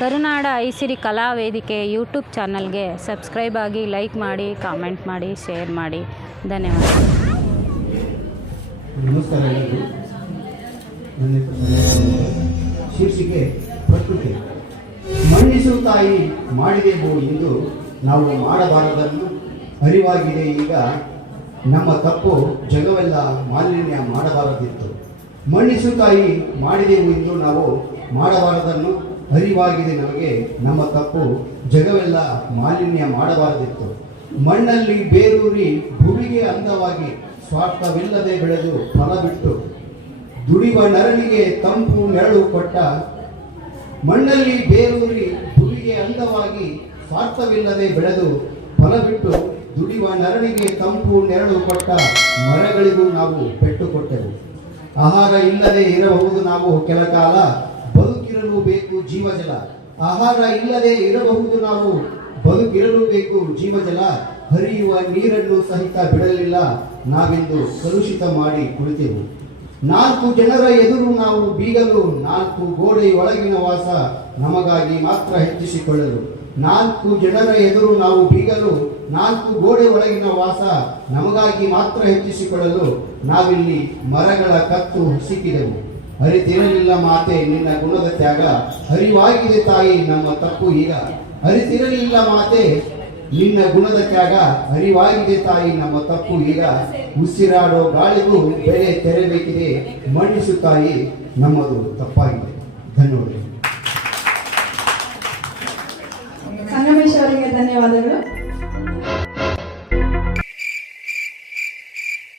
ಕರುನಾಡ ಐಸಿರಿ ಕಲಾ ವೇದಿಕೆ ಯೂಟ್ಯೂಬ್ ಚಾನಲ್ಗೆ ಸಬ್ಸ್ಕ್ರೈಬ್ ಆಗಿ ಲೈಕ್ ಮಾಡಿ, ಕಾಮೆಂಟ್ ಮಾಡಿ, ಶೇರ್ ಮಾಡಿ. ಧನ್ಯವಾದ. ನಮಸ್ಕಾರ ಶೀರ್ಷಿಕೆ, ಪ್ರಕೃತಿ. ಮಣ್ಣಿಸು ತಾಯಿ ಮಾಡಿದೆವು ಎಂದು ನಾವು ಮಾಡಬಾರದನ್ನು ಅರಿವಾಗಿದೆ. ಈಗ ನಮ್ಮ ತಪ್ಪು ಜಗವೆಲ್ಲ ಮಾಲಿನ್ಯ ಮಾಡಬಾರದಿತ್ತು. ಮಣ್ಣಿಸು ತಾಯಿ ಮಾಡಿದೆವು ಎಂದು ನಾವು ಮಾಡಬಾರದನ್ನು ಅರಿವಾಗಿದೆ ನಮಗೆ. ನಮ್ಮ ತಪ್ಪು ಜಗವೆಲ್ಲ ಮಾಲಿನ್ಯ ಮಾಡಬಾರದಿತ್ತು. ಮಣ್ಣಲ್ಲಿ ಬೇರೂರಿ ಭೂಮಿಗೆ ಅಂದವಾಗಿ ಸ್ವಾರ್ಥವಿಲ್ಲದೆ ಬೆಳೆದು ಫಲ ಬಿಟ್ಟು ದುಡಿವ ನರಳಿಗೆ ತಂಪು ನೆರಳು ಕೊಟ್ಟ ಮಣ್ಣಲ್ಲಿ ಬೇರೂರಿ ಭೂಮಿಗೆ ಅಂದವಾಗಿ ಸ್ವಾರ್ಥವಿಲ್ಲದೆ ಬೆಳೆದು ಫಲ ಬಿಟ್ಟು ದುಡಿವ ನರಳಿಗೆ ತಂಪು ನೆರಳು ಕೊಟ್ಟ ಮರಗಳಿಗೂ ನಾವು ಪೆಟ್ಟು ಕೊಟ್ಟೆವು. ಆಹಾರ ಇಲ್ಲದೆ ಇರಬಹುದು ನಾವು ಕೆಲ ಕಾಲ. ಬದುಕಿರಲು ಬೇಕು ಜೀವಜಲ. ಆಹಾರ ಇಲ್ಲದೆ ಇರಬಹುದು ನಾವು ಬದುಕಿರಲು ಬೇಕು ಜೀವಜಲ. ಹರಿಯುವ ನೀರನ್ನು ಸಹಿತ ಬಿಡಲಿಲ್ಲ ನಾವೆಂದು ಕಲುಷಿತ ಮಾಡಿ ಕುಳಿತೆವು. ನಾಲ್ಕು ಜನರ ಎದುರು ನಾವು ಬೀಗಲು ನಾಲ್ಕು ಗೋಡೆಯೊಳಗಿನ ವಾಸ ನಮಗಾಗಿ ಮಾತ್ರ ಹೆಚ್ಚಿಸಿಕೊಳ್ಳಲು. ನಾಲ್ಕು ಜನರ ಎದುರು ನಾವು ಬೀಗಲು, ನಾಲ್ಕು ಗೋಡೆ ಒಳಗಿನ ವಾಸ ನಮಗಾಗಿ ಮಾತ್ರ ಹೆಚ್ಚಿಸಿಕೊಳ್ಳಲು ನಾವಿಲ್ಲಿ ಮರಗಳ ಕತ್ತು ಸಿಕ್ಕಿದೆವು. ಅರಿತಿರಲಿಲ್ಲ ಮಾತೆ ನಿನ್ನ ಗುಣದ ತ್ಯಾಗ. ಅರಿವಾಗಿದೆ ತಾಯಿ ನಮ್ಮ ತಪ್ಪು ಈಗ. ಅರಿತಿರಲಿಲ್ಲ ಮಾತೆ ನಿನ್ನ ಗುಣದ ತ್ಯಾಗ. ಅರಿವಾಗಿದೆ ತಾಯಿ ನಮ್ಮ ತಪ್ಪು ಈಗ. ಉಸಿರಾಡೋ ಗಾಳಿಗೂ ಬೆಲೆ ತೆರಬೇಕಿದೆ. ಮಣ್ಣಿಸು ತಾಯಿ ನಮ್ಮದು ತಪ್ಪಾಗಿದೆ. ಧನ್ಯವಾದಗಳು. ధన్యవాదాలు